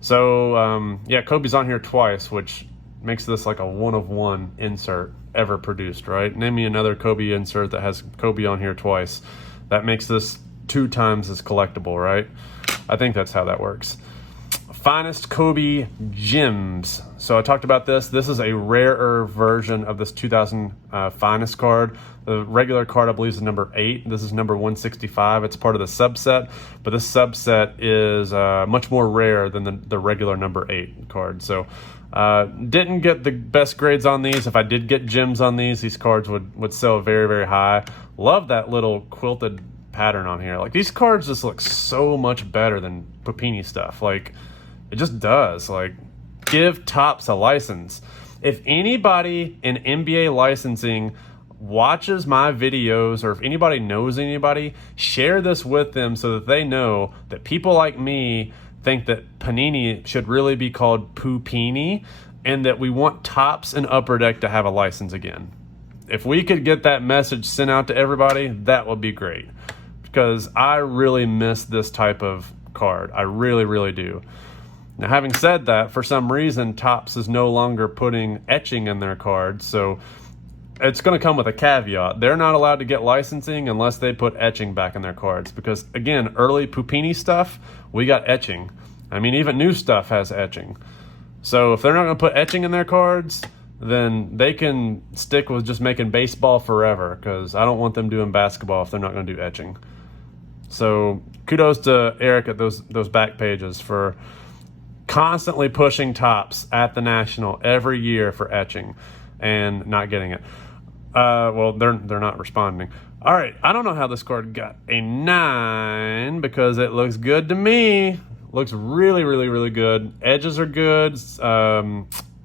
So, yeah, Kobe's on here twice, which makes this like a 1-of-1 insert ever produced, right? Name me another Kobe insert that has Kobe on here twice. That makes this 2 times as collectible, right? I think that's how that works. Finest Kobe Gems. So I talked about this. This is a rarer version of this 2000 Finest card. The regular card, I believe, is number 8. This is number 165. It's part of the subset, but this subset is much more rare than the regular number 8 card. So didn't get the best grades on these. If I did get gems on these cards would sell very, very high. Love that little quilted pattern on here. Like, these cards just look so much better than Pupini stuff. Like, it just does. Like, give Topps a license. If anybody in NBA licensing watches my videos, or if anybody knows anybody, share this with them so that they know that people like me think that Panini should really be called Pupini, and that we want Topps and Upper Deck to have a license again. If we could get that message sent out to everybody, that would be great. Because I really miss this type of card. I really, really do. Now, having said that, for some reason, Topps is no longer putting etching in their cards, so it's going to come with a caveat. They're not allowed to get licensing unless they put etching back in their cards. Because, again, early Pupini stuff, we got etching. I mean, even new stuff has etching. So if they're not going to put etching in their cards, then they can stick with just making baseball forever, because I don't want them doing basketball if they're not going to do etching. So kudos to Eric at those back pages for constantly pushing Topps at the National every year for etching and not getting it. Well, they're not responding. All right, I don't know how this card got a 9 because it looks good to me. Looks really, really, really good. Edges are good.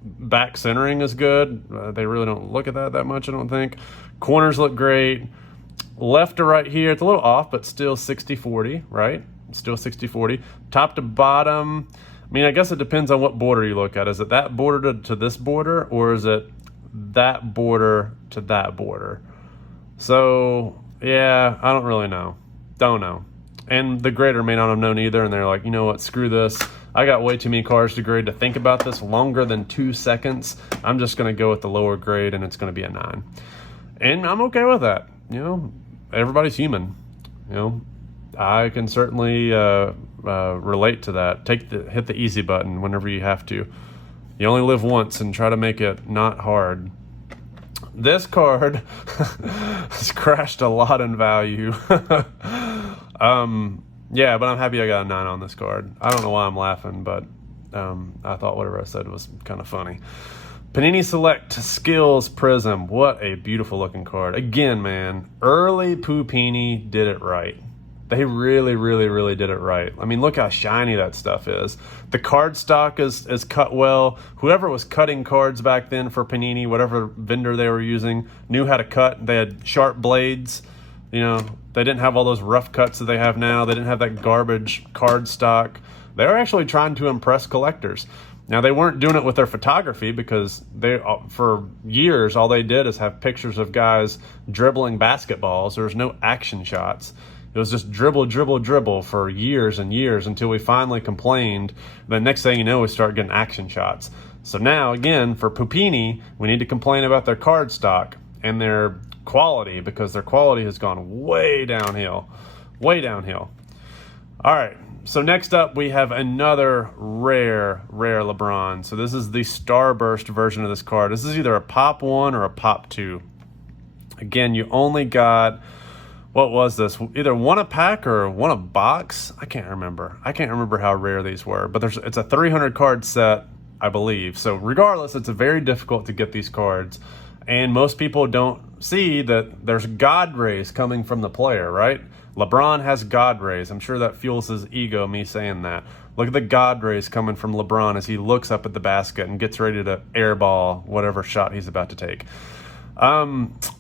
Back centering is good. They really don't look at that much, I don't think. Corners look great. Left to right here, it's a little off, but still 60-40, right? Still 60-40. Top to bottom, I mean, I guess it depends on what border you look at. Is it that border to this border, or is it that border to that border? So, yeah, I don't really know. Don't know. And the grader may not have known either, and they're like, you know what, screw this. I got way too many cards to grade to think about this longer than 2 seconds. I'm just going to go with the lower grade, and it's going to be a 9. And I'm okay with that. You know, everybody's human. You know, I can certainly relate to that. Hit the easy button whenever you have to. You only live once, and try to make it not hard. This card has crashed a lot in value. Yeah, but I'm happy I got a 9 on this card. I don't know why I'm laughing, but I thought whatever I said was kind of funny. Panini Select Skills Prism. What a beautiful looking card. Again, man, early Pupini did it right. They really, really, really did it right. I mean, look how shiny that stuff is. The card stock is cut well. Whoever was cutting cards back then for Panini, whatever vendor they were using, knew how to cut. They had sharp blades. You know, they didn't have all those rough cuts that they have now. They didn't have that garbage card stock. They were actually trying to impress collectors. Now, they weren't doing it with their photography, because for years, all they did is have pictures of guys dribbling basketballs. There was no action shots. It was just dribble, dribble, dribble for years and years until we finally complained. The next thing you know, we start getting action shots. So now, again, for Pupini, we need to complain about their card stock and their quality, because their quality has gone way downhill. Way downhill. All right. So next up, we have another rare LeBron. So this is the starburst version of this card. This is either a pop 1 or a pop 2. Again, you only got, what was this? Either one a pack or one a box? I can't remember. I can't remember how rare these were, but it's a 300 card set, I believe. So regardless, it's very difficult to get these cards. And most people don't see that there's God rays coming from the player, right? LeBron has God rays. I'm sure that fuels his ego, me saying that. Look at the God rays coming from LeBron as he looks up at the basket and gets ready to airball whatever shot he's about to take.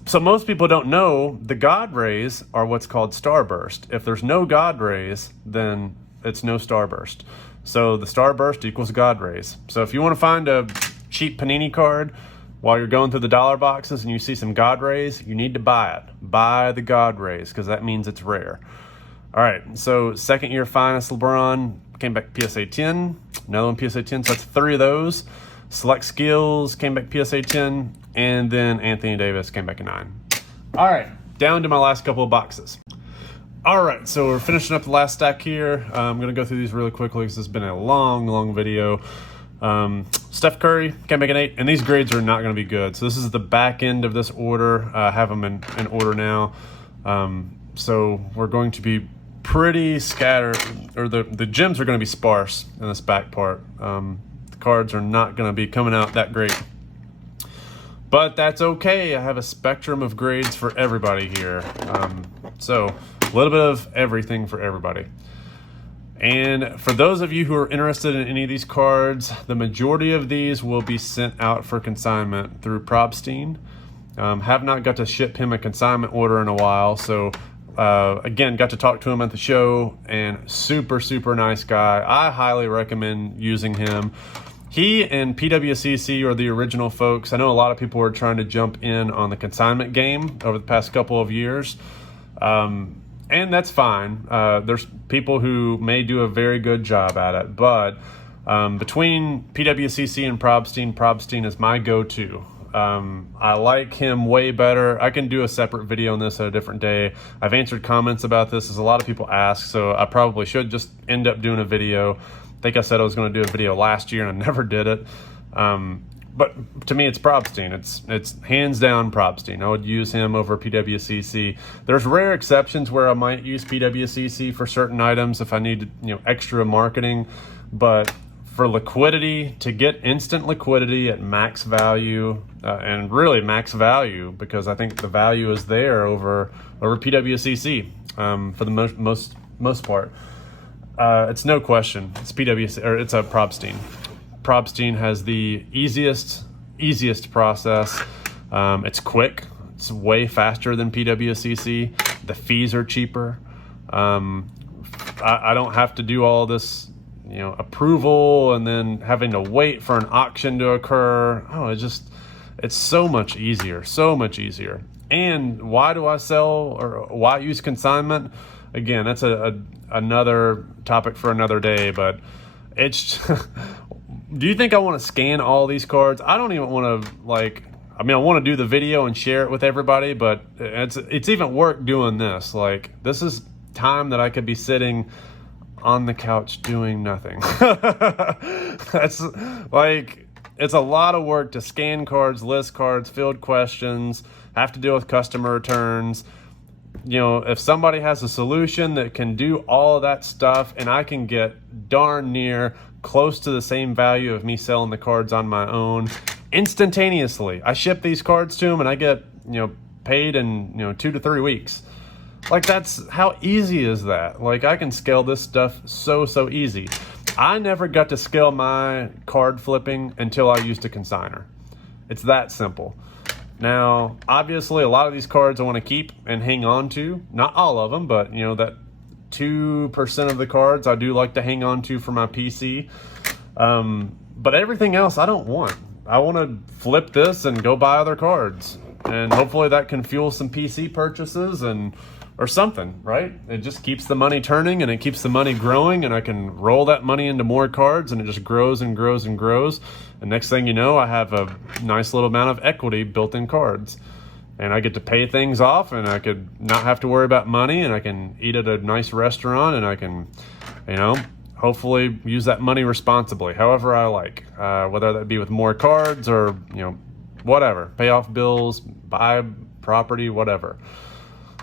So most people don't know the God rays are what's called starburst. If there's no God rays, then it's no starburst. So the starburst equals God rays. So if you want to find a cheap Panini card while you're going through the dollar boxes and you see some God rays, you need to buy it. Buy the God rays because that means it's rare. All right, so second year finest LeBron came back PSA 10. Another one PSA 10, so that's 3 of those. Select Skills came back PSA 10, and then Anthony Davis came back a 9. All right, down to my last couple of boxes. All right, so we're finishing up the last stack here. I'm going to go through these really quickly because this has been a long video. Steph Curry came back an 8, and these grades are not going to be good. So this is the back end of this order. I have them in order now. So we're going to be pretty scattered, or the gems are going to be sparse in this back part. The cards are not going to be coming out that great. But that's okay. I have a spectrum of grades for everybody here. So a little bit of everything for everybody. And for those of you who are interested in any of these cards, the majority of these will be sent out for consignment through Probstein. Have not got to ship him a consignment order in a while, so again, got to talk to him at the show, and super nice guy. I highly recommend using him. He and PWCC are the original folks. I know a lot of people are trying to jump in on the consignment game over the past couple of years. And that's fine. There's people who may do a very good job at it, but between PWCC and Probstein is my go-to. I like him way better. I can do a separate video on this at a different day. I've answered comments about this as a lot of people ask, so I probably should just end up doing a video. I think I said I was going to do a video last year and I never did it. But to me, it's Probstein. It's hands down Probstein. I would use him over PWCC. There's rare exceptions where I might use PWCC for certain items if I need extra marketing, but for liquidity, to get instant liquidity at max value, and really max value, because I think the value is there over PWCC for the most part. It's no question. It's PWC, or it's a Probstein. Probstein has the easiest process. It's quick. It's way faster than PWCC. The fees are cheaper. I don't have to do all this, approval and then having to wait for an auction to occur. Oh, it's so much easier. And why do I sell, or why use consignment? Again, that's another topic for another day, but it's do you think I want to scan all these cards? I don't even want to, I want to do the video and share it with everybody, but it's even work doing this. This is time that I could be sitting on the couch doing nothing. That's it's a lot of work to scan cards, list cards, field questions, have to deal with customer returns. If somebody has a solution that can do all of that stuff and I can get darn near close to the same value of me selling the cards on my own instantaneously. I ship these cards to them and I get, paid in, 2 to 3 weeks. That's how easy is that? I can scale this stuff so easy. I never got to scale my card flipping until I used a consigner. It's that simple. Now, obviously, a lot of these cards I want to keep and hang on to. Not all of them, but, that 2% of the cards I do like to hang on to for my PC. But everything else I don't want. I want to flip this and go buy other cards. And hopefully that can fuel some PC purchases or something, right? It just keeps the money turning and it keeps the money growing, and I can roll that money into more cards and it just grows and grows and grows. And next thing you know, I have a nice little amount of equity built in cards. And I get to pay things off, and I could not have to worry about money, and I can eat at a nice restaurant, and I can, hopefully use that money responsibly, however I like, whether that be with more cards or, whatever, pay off bills, buy property, whatever.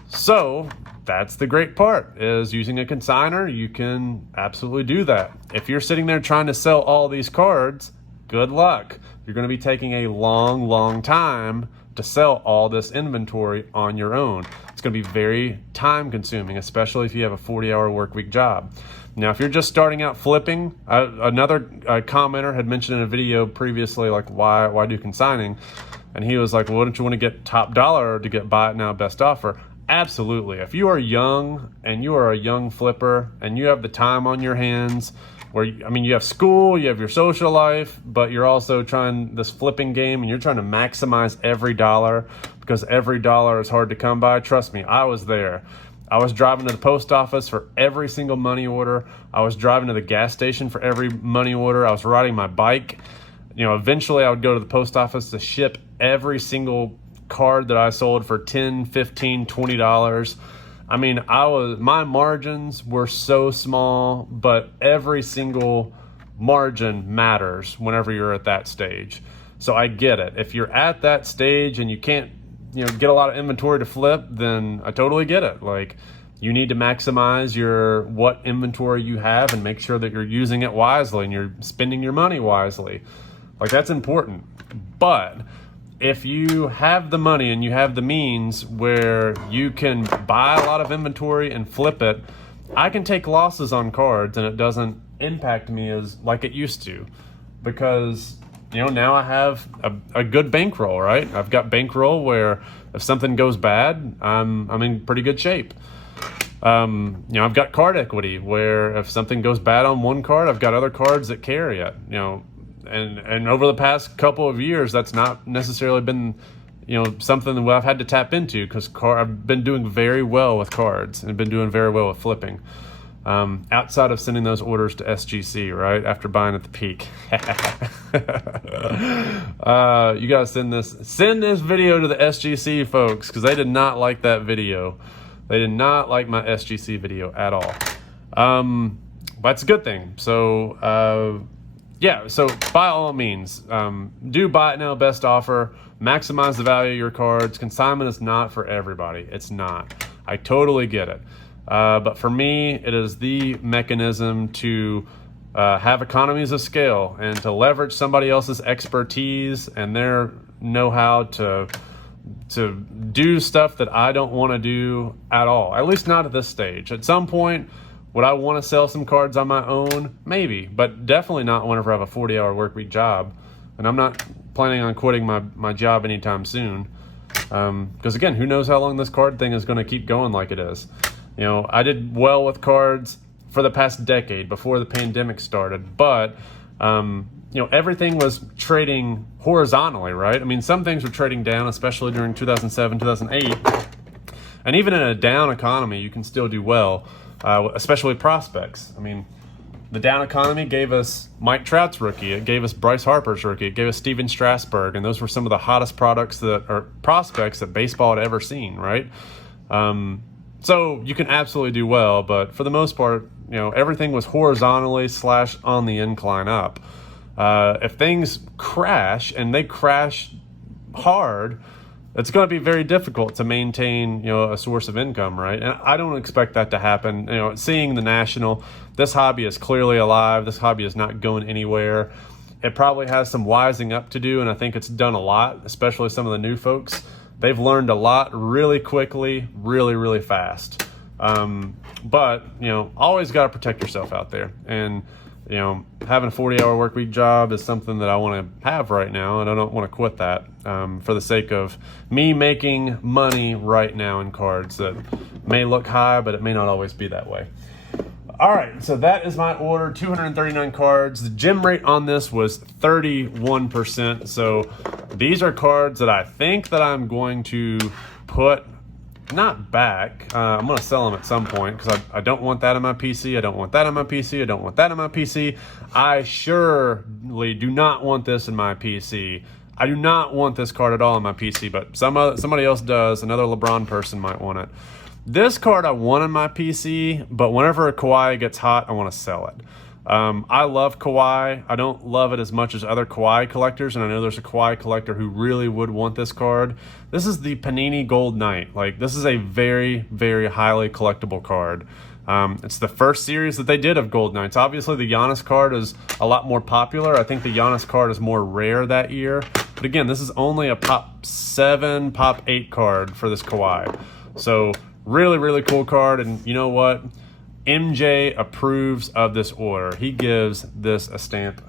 So that's the great part, is using a consigner, you can absolutely do that. If you're sitting there trying to sell all these cards, good luck. You're going to be taking a long time to sell all this inventory on your own. It's going to be very time consuming, especially if you have a 40-hour work week job. Now, if you're just starting out flipping, another commenter had mentioned in a video previously, like, why do consigning? And he was like, well, wouldn't you want to get top dollar to get buy it now best offer? Absolutely. If you are young and you are a young flipper and you have the time on your hands, where, you have school, you have your social life, but you're also trying this flipping game and you're trying to maximize every dollar, because every dollar is hard to come by. Trust me, I was there. I was driving to the post office for every single money order. I was driving to the gas station for every money order. I was riding my bike. Eventually I would go to the post office to ship every single card that I sold for $10, $15, $20. My margins were so small, but every single margin matters whenever you're at that stage. So I get it. If you're at that stage and you can't, get a lot of inventory to flip, then I totally get it. Like, you need to maximize what inventory you have and make sure that you're using it wisely and you're spending your money wisely. Like, that's important. But if you have the money and you have the means where you can buy a lot of inventory and flip it, I can take losses on cards and it doesn't impact me as like it used to, because now I have a good bankroll, right? I've got bankroll where if something goes bad, I'm in pretty good shape. I've got card equity where if something goes bad on one card, I've got other cards that carry it. And over the past couple of years, that's not necessarily been, something that I've had to tap into, because I've been doing very well with cards and been doing very well with flipping. Outside of sending those orders to SGC, right? After buying at the peak. You gotta send this video to the SGC folks, because they did not like that video. They did not like my SGC video at all. But it's a good thing. So, so by all means, do buy it now best offer, maximize the value of your cards. Consignment is not for everybody. It's not. I totally get it. But for me, it is the mechanism to have economies of scale and to leverage somebody else's expertise and their know-how to do stuff that I don't want to do at all, at least not at this stage. At some point, would I want to sell some cards on my own? Maybe, but definitely not whenever I have a 40-hour work week job. And I'm not planning on quitting my job anytime soon. Because again, who knows how long this card thing is going to keep going like it is. I did well with cards for the past decade before the pandemic started, but everything was trading horizontally, right? Some things were trading down, especially during 2007, 2008. And even in a down economy, you can still do well, especially prospects. The down economy gave us Mike Trout's rookie. It gave us Bryce Harper's rookie. It gave us Steven Strasburg. And those were some of the hottest prospects that baseball had ever seen, right? So you can absolutely do well, but for the most part, everything was horizontally / on the incline up. If things crash, and they crash hard, it's going to be very difficult to maintain, a source of income, right? And I don't expect that to happen. Seeing the National, this hobby is clearly alive. This hobby is not going anywhere. It probably has some wising up to do, and I think it's done a lot, especially some of the new folks. They've learned a lot really quickly, really, really fast. But, always got to protect yourself out there. And, having a 40-hour work week job is something that I want to have right now, and I don't want to quit that for the sake of me making money right now in cards that may look high, but it may not always be that way. All right, so that is my order, 239 cards. The gem rate on this was 31%. So these are cards that I think that I'm going to put, not back. I'm going to sell them at some point, because I don't want that on my PC. I don't want that on my PC. I don't want that on my PC. I surely do not want this in my PC. I do not want this card at all on my PC, but somebody else does. Another LeBron person might want it. This card I want on my PC, but whenever a Kawhi gets hot, I want to sell it. I love Kawhi. I don't love it as much as other Kawhi collectors, and I know there's a Kawhi collector who really would want this card. This is the Panini Gold Knight. Like, this is a very, very highly collectible card. It's the first series that they did of Gold Knights. Obviously, the Giannis card is a lot more popular. I think the Giannis card is more rare that year. But again, this is only a Pop 7, Pop 8 card for this Kawhi. So, really, really cool card. And you know what? MJ approves of this order. He gives this a stamp,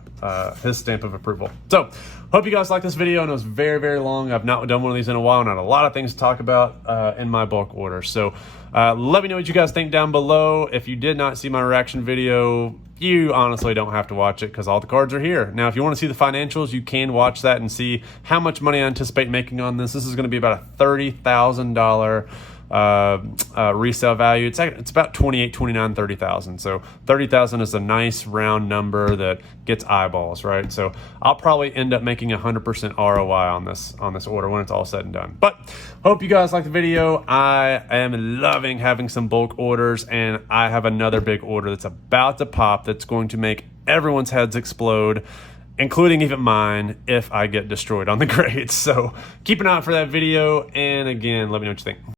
his stamp of approval. So, hope you guys like this video. And it was very, very long. I've not done one of these in a while, and I had a lot of things to talk about in my bulk order. So, let me know what you guys think down below. If you did not see my reaction video, you honestly don't have to watch it because all the cards are here. Now, if you want to see the financials, you can watch that and see how much money I anticipate making on this. This is going to be about a $30,000 resale value. It's about 28, 29, 30,000. So 30,000 is a nice round number that gets eyeballs, right? So I'll probably end up making 100% ROI on this order when it's all said and done. But hope you guys like the video. I am loving having some bulk orders, and I have another big order that's about to pop that's going to make everyone's heads explode, including even mine, if I get destroyed on the grades. So keep an eye out for that video, and again, let me know what you think.